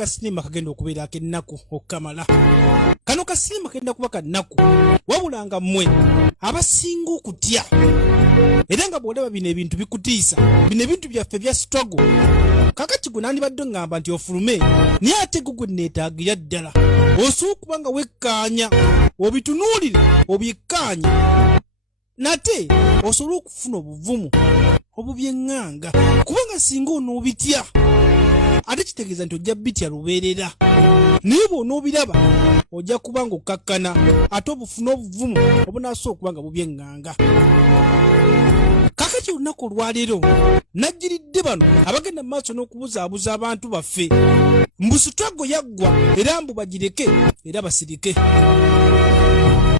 kasinema kagenda okubeera akennaku okamala. Kano kasinema kagenda kuba kannaku wabulanga mmwe abasinga okutya era nga bw'olaba bino ebintu bikutiisa, bino ebintu byaffe bya struggle. Kakati gwe nandibadde ngamba nti ofulume naye ate gwe neetaagira ddala osobola okuba nga wekkaanya obitunuulire obyekkaanya nate osobola okufuna obuvumu obubyeŋŋanga kubanga singa onoobitya ate kitegeeza nti ojja bitya lubeerera naye bw'onoobiraba ojja kuba nga okkakkana ate obufuna obuvumu obunaasobola okuba nga bubyeŋŋanga. Kakati olunaku olwaleero najjiridde bano abagenda mu maaso n'okubuzaabuza abantu baffe mbu struggle yaggwa era mbu bagireke era basirike.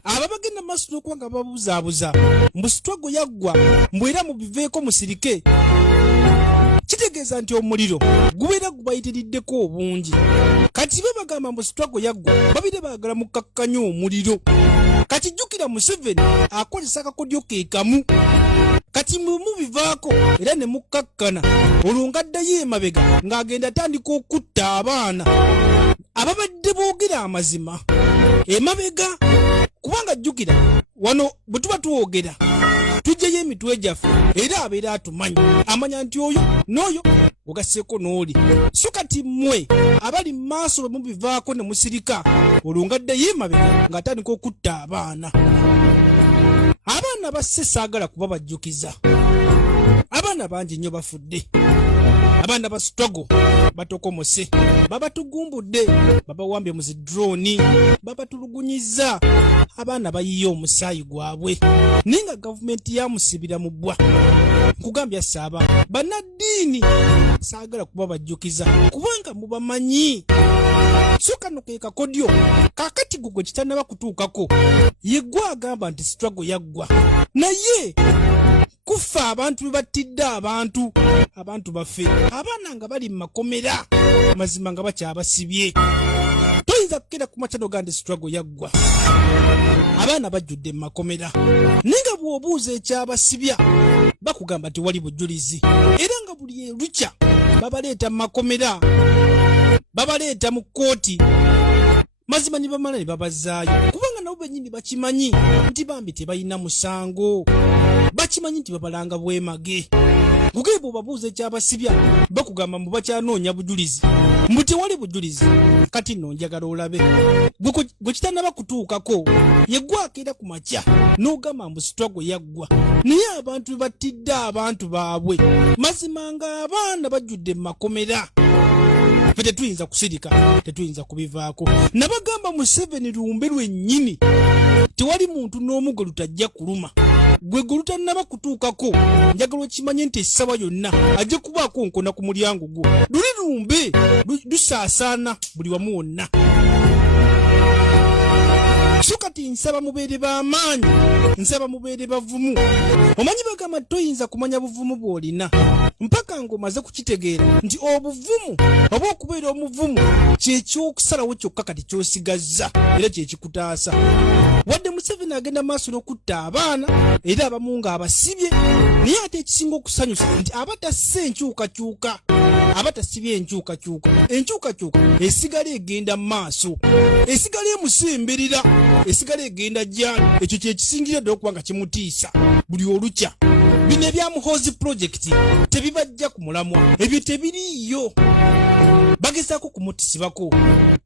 Ababagenda mu maaso n'okuba nga babuzaabuza mbu struggle yaggwa mbu era mubiveeko musirike, kitegeeza nti omuliro gubeera gubayitiriddeko obungi. Kati be bagamba mbu struggle yaggwa babire baagala mukkakkanya omuliro. Kati jjukira Museveni akozesa akakodyo ke kamu. Kati mubivaako era ne mukkakkana olwo ng'addayo emabega ng'agenda atandika okutta abaana ababadde boogera amazima emabega. Kubanga jjukira wano bwe tuba tuwogera tujjayo emitwe gyaffe era abeera atumanyi amanya nti oyo n'oyo ogasseeko n'oli. So kati mmwe abali mu maaso bwe mubivaako ne musirika olwo ng'addayo emabega ng'atandika okutta abaana. Abaana basse saagala kuba bajjukiza. Abaana bangi nnyo bafudde. Abaana ba struggle batokomose, babatugumbudde, babawambye mu zidrooni, babatulugunyiza. Abaana bayiye omusaayi gwabwe naye nga gavumenti yamusibira mu bbwa. Nkugambya saaba bannaddiini saagala kuba bajjukiza kubanga mubamanyi. So kano ke kakodyo kakati gwe kitannaba kutuukako ye gwe agamba nti struggle yaggwa naye kufa abantu be battidde abantu baffe abaana nga bali mu makomera amazima nga bakyabasibye. Toyinza kukera ku macano gandi struggle yaggwa abaana bajjudde mu makomera naye nga bw'obuuza ekyabasibya bakugamba nti wali bujulizi era nga buli elukya babaleeta mu makomera babaleeta mu kkooti mazima ne bamala ne babazaayo kubanga nabo bennyini bakimanyi nti bambi tebalina musango, bakimanyi nti babalanga bwemage. Kuge bw'obabuuza ekyabasibya bakugamba mbu bakyanoonya bujulizi mbu tewali bujulizi. Kati nno njagala olabe gwe kitannaba kutuukako yeggwakeera ku makya n'ogamba mbu struggle yaggwa naye abantu battidde abantu baabwe mazima nga abaana bajjudde mu makomera. Ffe tetuyinza kusirika, tetuyinza kubivaako. Nabagamba Museveni lumbe lwennyini tewali muntu n'omu gwe lutajja kuluma. Gwe lutannaba kutuukako njagala okimanye nti essaba yonna ajja kubaako nkona ku mulyango gwo. Luli lumbe lusaasaana buli wamu wonna. So kati nsaba mubeere b'amaanyi, nsaba mubeere bavumu. Omanyi bagamba toyinza kumanya buvumu bw'olina mpaka ng'omaze kukitegeera nti obuvumu oba okubeera omuvumu kyekyokusalawo kyokka kati ky'osigazza era kyekikutaasa. Wadde Museveni agenda maaso n'okutta abaana era abamu ng'abasibye naye ate ekisinga okusanyusa nti abatasse enkyukakyuka, abatasibye enkyukakyuka esigala egenda mu maaso, esigala emusemberera, esigala egenda gyali. Ekyo kyekisingira ddala okuba nga kimutiisa buli olukya. Bino ebya Muhoozi project tebibajja ku mulamwa, ebyo tebiriiyo. Bagezaako kumutisibako,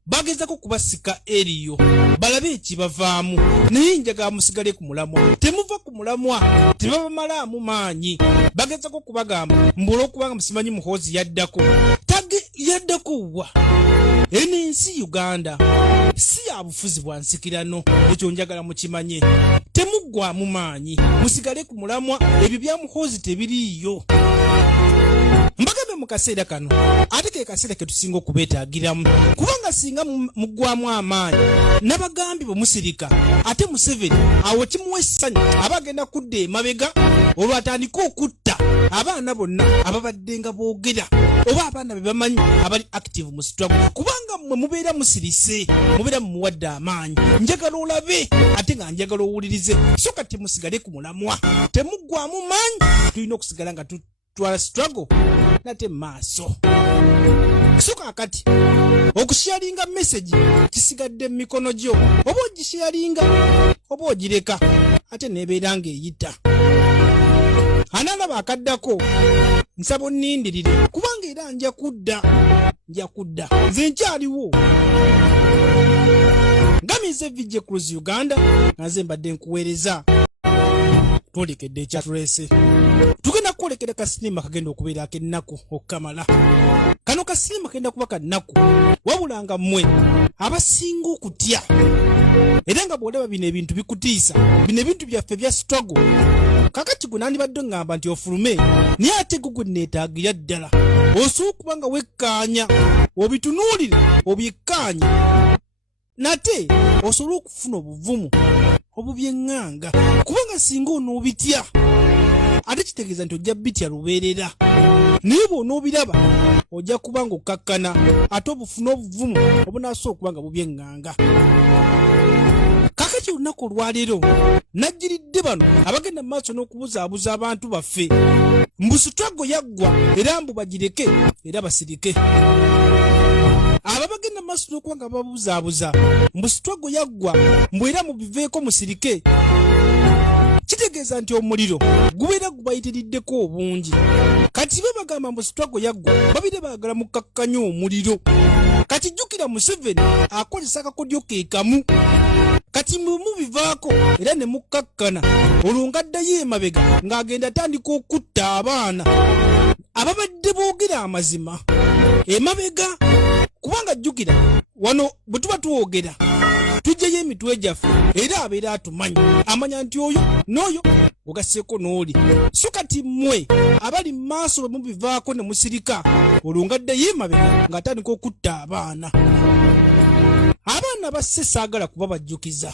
bagezaako kubasika eriyo balabe ekibavaamu naye njagala musigale ku mulamwa. Temuva ku mulamwa, tebabamalaamu maanyi. Bagezaako kubagamba mbula okubanga musimanyi Muhoozi yaddako. Yaddako wa? Eno ensi Uganda si ya bufuzi bwa nsikirano, ekyo njagala mukimanye. Temuggwaamu maanyi, musigale ku mulamwa, ebyo bya Muhoozi tebiriiyo. Mbagambe mu kaseera kano ate ke kaseera ke tusinga okubeetaagiramu kubanga singa muggwaamu amaanyi n'abagambi bwe musirika ate Museveni awo kimuwa essanyu aba agenda kudda emabega olwo atandika okutta abaana bonna ababadde nga boogera oba abaana be bamanyi abali active mu struggle kubanga mmwe mubeera musirise, mubeera mumuwadde amaanyi. Njagala olabe ate nga njagala owulirize. So kati musigale ku mulamwa, temuggwaamu maanyi, tulina okusigala nga twala struggle nate maaso. So kakati okusharinga message kisigadde mu mikono gyo oba ogisharinga oba ogireka ate nebeera ng'eyita. Analaba akaddako nsaba onnindirire kubanga era nja kudda nze nkyaliwo. Ngamize VJ Cruise Uganda naze mbadde nkuweereza twolekedde ekyatulese. Tugenda kwolekera kasinema kagenda okubeera ak'ennaku okukamala. Kano kasinema kagenda kuba kannaku wabula nga mmwe abasinga okutya era nga bw'olaba bino ebintu bikutiisa, bino ebintu byaffe bya struggle. Kakati gwe nandibadde ngamba nti ofulume naye ate gwe neetaagira ddala osobola okuba nga wekkaanya obitunuulire obyekkaanya nate osobola okufuna obuvumu obubyeŋŋanga kubanga singa onoobitya ate kitegeeza nti ojja bitya lubeerera naye bw'onoobiraba ojja kuba nga okkakkana ate obufuna obuvumu obunaasobola okuba nga bubyeŋŋanga. Kakati olunaku olwaleero najjiridde bano abagenda mu maaso n'okubuzaabuza abantu baffe mbu struggle yaggwa era mbu bagireke era basirike. Aba bagenda mu maaso n'okuba nga babuzaabuza mbu struggle yaggwa mbu era mubiveeko musirike kitegeeza nti omuliro gubeera gubayitiriddeko obungi. Kati be bagamba mbu struggle yaggwa babire baagala mukakkanya omuliro. Kati jjukira Museveni akozesa akakodyo ke kamu kati mubivaako era ne mukkakkana olwo ng'addayo emabega ng'agenda atandika okutta abaana ababadde boogera amazima emabega kubanga jjukira wano bwe tuba tuwogera tujjayo emitwe gyaffe era abeera atumanyi amanya nti oyo n'oyo ogasseeko n'oli so kati mmwe abali mu maaso bwe mubivaako ne musirika olwo ng'addayo emabega ng'atandika okutta abaana. Abaana basse saagala kuba bajjukiza.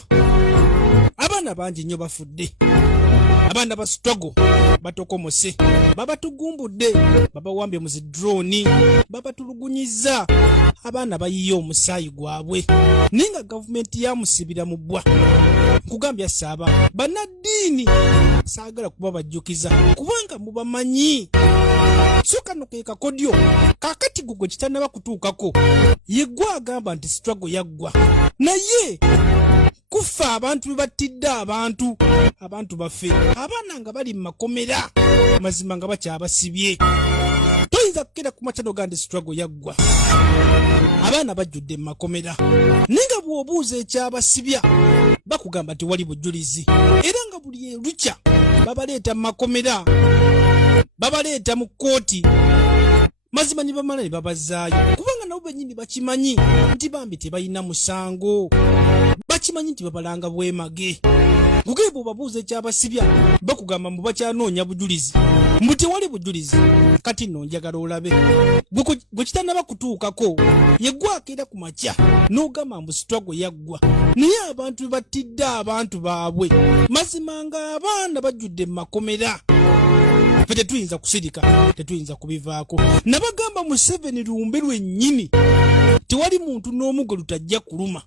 Abaana bangi nnyo bafudde. Abaana ba struggle batokomose babatugumbudde babawambye mu zidroni babatulugunyiza abaana bayiye omusaayi gwabwe ninga gavumenti yamusibira mu bbwa. Nkugambya saaba bannaddiini saagala kuba bajjukiza kubanga mubamanyi. So kano ke kakodyo kakati gugwe kitannaba kutuukako yeggwa agamba nti struggle yaggwa naye kufa abantu be battidde abantu baffe abaana nga bali mu makomera mazima nga bakyabasibye. Toyinza kukera ku macano gandi struggle yaggwa abaana bajjudde mu makomera ninga bw'obuuza ekyabasibya bakugamba nti wali bujulizi era nga buli lukya babaleeta mu makomera babaleeta mu kkooti mazima ne bamala ne babazaayo kubanga nabo bennyini bakimanyi nti bambi tebalina musango bakimanyi nti babalanga bwemage. Kugeebo obabuuza ekyabasibya bakugamba mbu bakyanoonya bujulizi mbu tewali bujulizi. Kati nno njagala olabe gwe kitannaba kutuukako yeggwako era ku makya n'ogamba mbu struggle yaggwa naye abantu battidde abantu baabwe mazima nga abaana bajjudde mu makomera. Ffe tetuyinza kusirika tetuyinza kubivaako. Nabagamba Museveni lumbe lwennyini tewali muntu n'omu gwe lutajja kuluma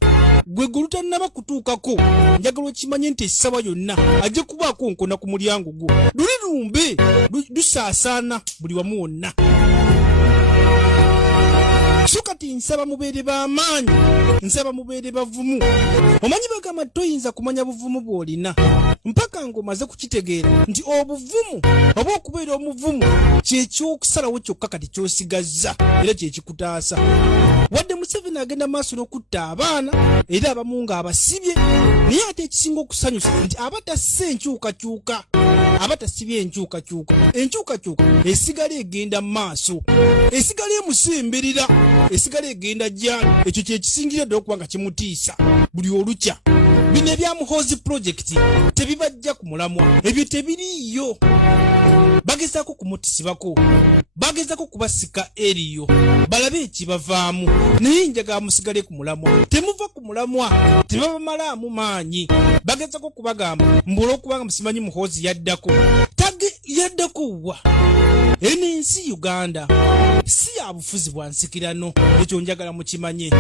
gwe lutannaba kutuukako njagala okimanye nti essaba yonna ajja kubaako nkona ku mulyango gwo luli lumbe lusaasaana buli wamu wonna. So kati nsaba mubeere b'amaanyi nsaba mubeere bavumu. Omanyi bagamba toyinza kumanya buvumu bw'olina mpaka ng'omaze kukitegeera nti obuvumu oba okubeera omuvumu kyekyokusalawo kyokka kati ky'osigazza era kyekikutaasa. Wadde Museveni agenda maaso n'okutta abaana era abamu ng'abasibye naye ate ekisinga okusanyusa nti abatasse enkyukakyuka abatasibye enkyukakyuka esigala egenda mu maaso esigala emusemberera esigala egenda gyali. Ekyo kyekisingira ddala okuba nga kimutiisa buli olukya. Bino ebya Muhoozi project tebibajja ku mulamwa ebyo tebiriiyo. Bagezaako kumutisibako bagezaako kubasika eriyo balabe ekibavaamu naye njagala musigale ku mulamwa. Temuva ku mulamwa tebabamalaamu maanyi. Bagezaako kubagamba mbula okubanga musimanyi Muhoozi yaddako yaddako wa eno ensi Uganda si ya bufuzi bwa nsikirano ekyo njagala mukimanye.